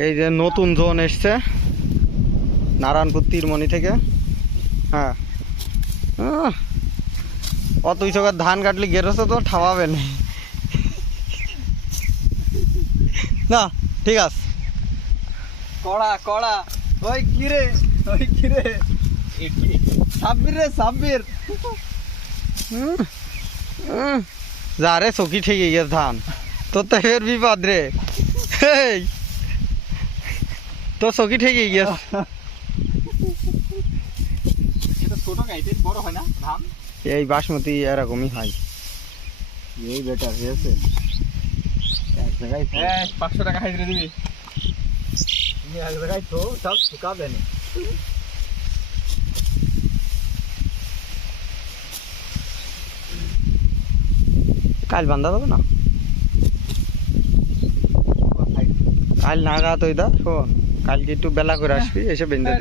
এই যে নতুন জোন এসছে নারায়ণপুর তীরমণি থেকে। হ্যাঁ অত চোখের ধান কাটলে গেরোছে তো ঠাওয়াবে না। ঠিক আছে কড়া কড়া। ওই কিরে সাব্বির রে সাব্বির। যা রে চকি ঠিকই গেছে ধান তোর তো ফের বিপদ রে। তো চকি ঠিকই গেছে। ছোট গাইতে বড় হয় না ধান। এই বাসমতি এরকমই হয়। এই বেটার হয়েছে এক জায়গায় 500 টাকা হাজিরা দিবি। তুমি এক জায়গায় তো সব শুকাবে না। কাল বান্ধা যাবে না, কাল নাগা তো শোন কালকে একটু বেলা করে আসবি এসে বেঁধে।